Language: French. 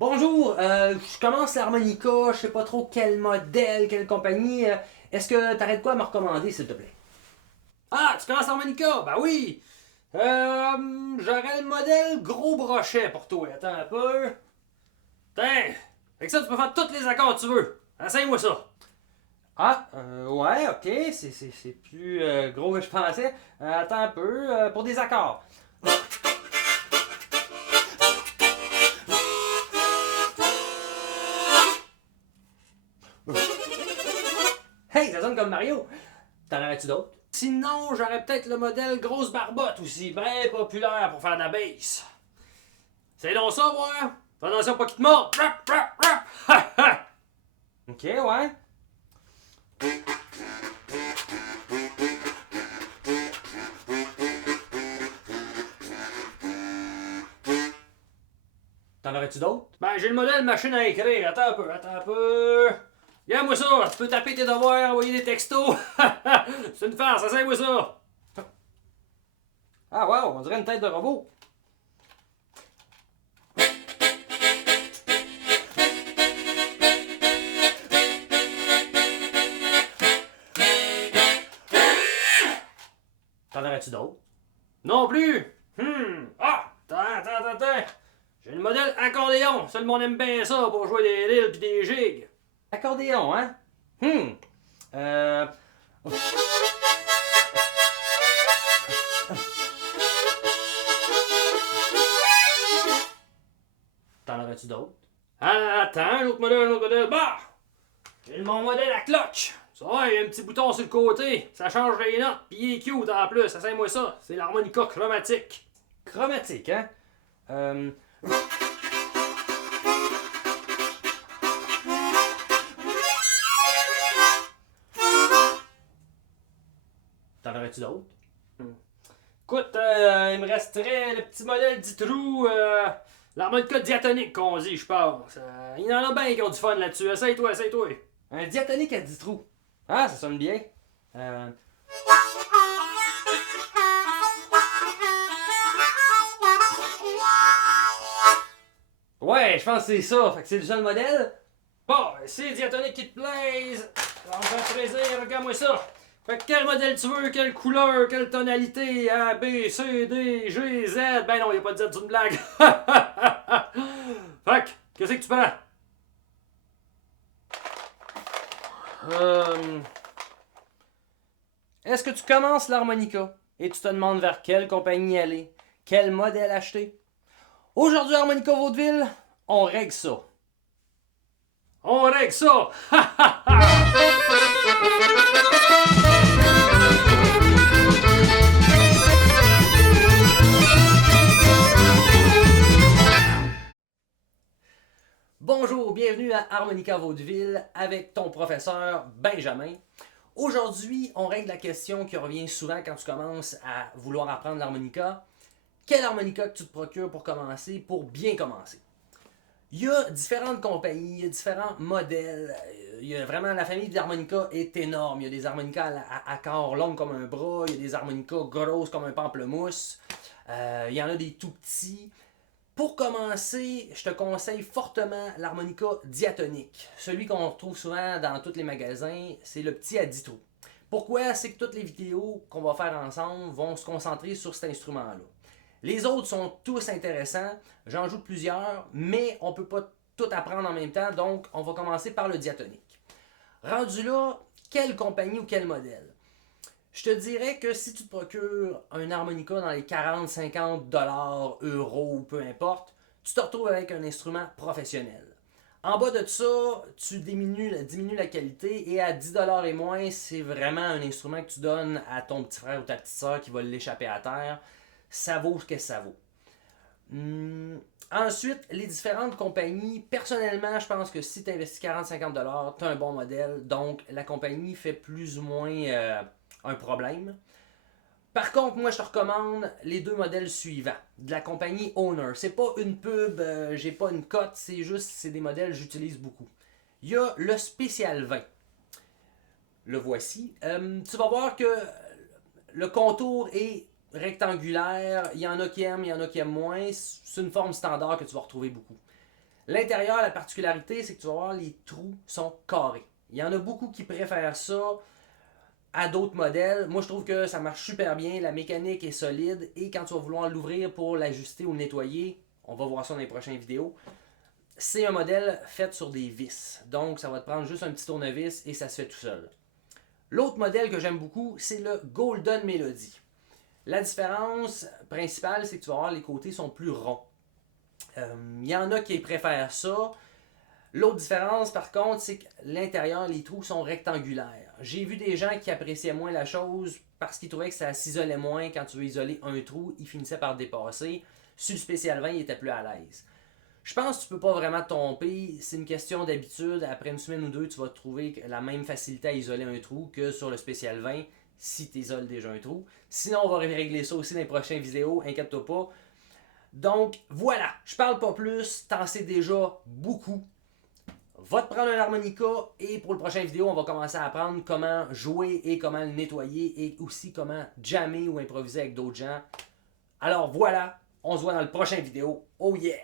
Bonjour, je commence l'harmonica, je sais pas trop quel modèle, quelle compagnie. Est-ce que t'aurais de quoi à me recommander, s'il te plaît? Ah, tu commences l'harmonica? Ben oui! J'aurais le modèle gros brochet pour toi. Attends un peu. Tiens! Avec ça, tu peux faire tous les accords que tu veux. Essaye-moi ça. Ah, ouais, ok, c'est plus gros que je pensais. Attends un peu, pour des accords. Hey, ça sonne comme Mario. T'en aurais-tu d'autres? Sinon, j'aurais peut-être le modèle grosse barbotte aussi, bien populaire pour faire de la bass. C'est donc ça, voir. Fais attention pas qu'il te morde. Rap, rap, rap. Ha, ha. Ok, ouais. T'en aurais-tu d'autres? Ben, j'ai le modèle machine à écrire. Attends un peu. Regarde-moi ça. Tu peux taper tes devoirs, envoyer des textos. C'est une farce, essaye-moi ça. Ah, wow, on dirait une tête de robot. T'en aurais-tu d'autres? Non plus! Ah! Attends. J'ai le modèle accordéon. Seul le monde aime bien ça pour jouer des lilles pis des gigs. Accordéon, hein? Hmm. Euh. T'en aurais-tu d'autres? Ah, attends, un autre modèle. Bah! J'ai mon modèle à cloche. Ça va, il y a un petit bouton sur le côté. Ça change les notes. Pis il est cute en plus. Essaye-moi ça. C'est l'harmonica chromatique. Chromatique, hein? Euh. T'en aurais-tu d'autres? Écoute, il me resterait le petit modèle 10 trous. L'harmonica diatonique qu'on dit, je pense. Il y en a bien qui ont du fun là-dessus. Essaye-toi. Un diatonique à 10 trous. Ah, ça sonne bien. Euh. Ouais, je pense que c'est ça. Fait que c'est le seul modèle. Bon, c'est diatonique qui te plaise. Ça me fait plaisir, regarde-moi ça. Fait que quel modèle tu veux, quelle couleur, quelle tonalité, A, B, C, D, G, Z. Ben non, y a pas de Z, c'est une blague. Fait que, qu'est-ce que tu prends? Euh. Est-ce que tu commences l'harmonica et tu te demandes vers quelle compagnie aller, quel modèle acheter? Aujourd'hui, Harmonica Vaudeville, on règle ça. On règle ça! Bonjour, bienvenue à Harmonica Vaudeville avec ton professeur Benjamin. Aujourd'hui, on règle la question qui revient souvent quand tu commences à vouloir apprendre l'harmonica. Quel harmonica que tu te procures pour commencer, pour bien commencer? Il y a différentes compagnies, il y a différents modèles. Il y a vraiment, la famille d'harmonica est énorme. Il y a des harmonicas à corps longs comme un bras, il y a des harmonicas grosses comme un pamplemousse. Il y en a des tout petits. Pour commencer, je te conseille fortement l'harmonica diatonique. Celui qu'on retrouve souvent dans tous les magasins, c'est le petit à 10 trous. Pourquoi? C'est que toutes les vidéos qu'on va faire ensemble vont se concentrer sur cet instrument-là. Les autres sont tous intéressants, j'en joue plusieurs, mais on ne peut pas tout apprendre en même temps, donc on va commencer par le diatonique. Rendu là, quelle compagnie ou quel modèle? Je te dirais que si tu te procures un harmonica dans les 40, 50 dollars, euros, peu importe, tu te retrouves avec un instrument professionnel. En bas de ça, tu diminues la qualité et à 10 dollars et moins, c'est vraiment un instrument que tu donnes à ton petit frère ou ta petite soeur qui va l'échapper à terre. Ça vaut ce que ça vaut. Ensuite, les différentes compagnies, personnellement, je pense que si tu investis 40-50 dollars, tu as un bon modèle, donc la compagnie fait plus ou moins un problème. Par contre, moi, je te recommande les deux modèles suivants de la compagnie Owner. C'est pas une pub, j'ai pas une cote, c'est des modèles que j'utilise beaucoup. Il y a le Spécial 20. Le voici. Tu vas voir que le contour est rectangulaire. Il y en a qui aiment, il y en a qui aiment moins. C'est une forme standard que tu vas retrouver beaucoup. L'intérieur, la particularité, c'est que tu vas voir, les trous sont carrés. Il y en a beaucoup qui préfèrent ça à d'autres modèles. Moi, je trouve que ça marche super bien. La mécanique est solide. Et quand tu vas vouloir l'ouvrir pour l'ajuster ou le nettoyer, on va voir ça dans les prochaines vidéos, c'est un modèle fait sur des vis. Donc, ça va te prendre juste un petit tournevis et ça se fait tout seul. L'autre modèle que j'aime beaucoup, c'est le Golden Melody. La différence principale, c'est que tu vas voir, les côtés sont plus ronds. Il y en a qui préfèrent ça. L'autre différence, par contre, c'est que l'intérieur, les trous sont rectangulaires. J'ai vu des gens qui appréciaient moins la chose parce qu'ils trouvaient que ça s'isolait moins quand tu veux isoler un trou. Ils finissaient par dépasser. Sur le Spécial 20, ils étaient plus à l'aise. Je pense que tu peux pas vraiment te tromper. C'est une question d'habitude. Après une semaine ou deux, tu vas trouver la même facilité à isoler un trou que sur le Spécial 20 si tu isoles déjà un trou. Sinon, on va régler ça aussi dans les prochaines vidéos. Inquiète-toi pas. Donc, voilà. Je parle pas plus. T'en sais déjà beaucoup. Va te prendre un harmonica et pour le prochain vidéo, on va commencer à apprendre comment jouer et comment le nettoyer et aussi comment jammer ou improviser avec d'autres gens. Alors voilà, on se voit dans le prochain vidéo. Oh yeah!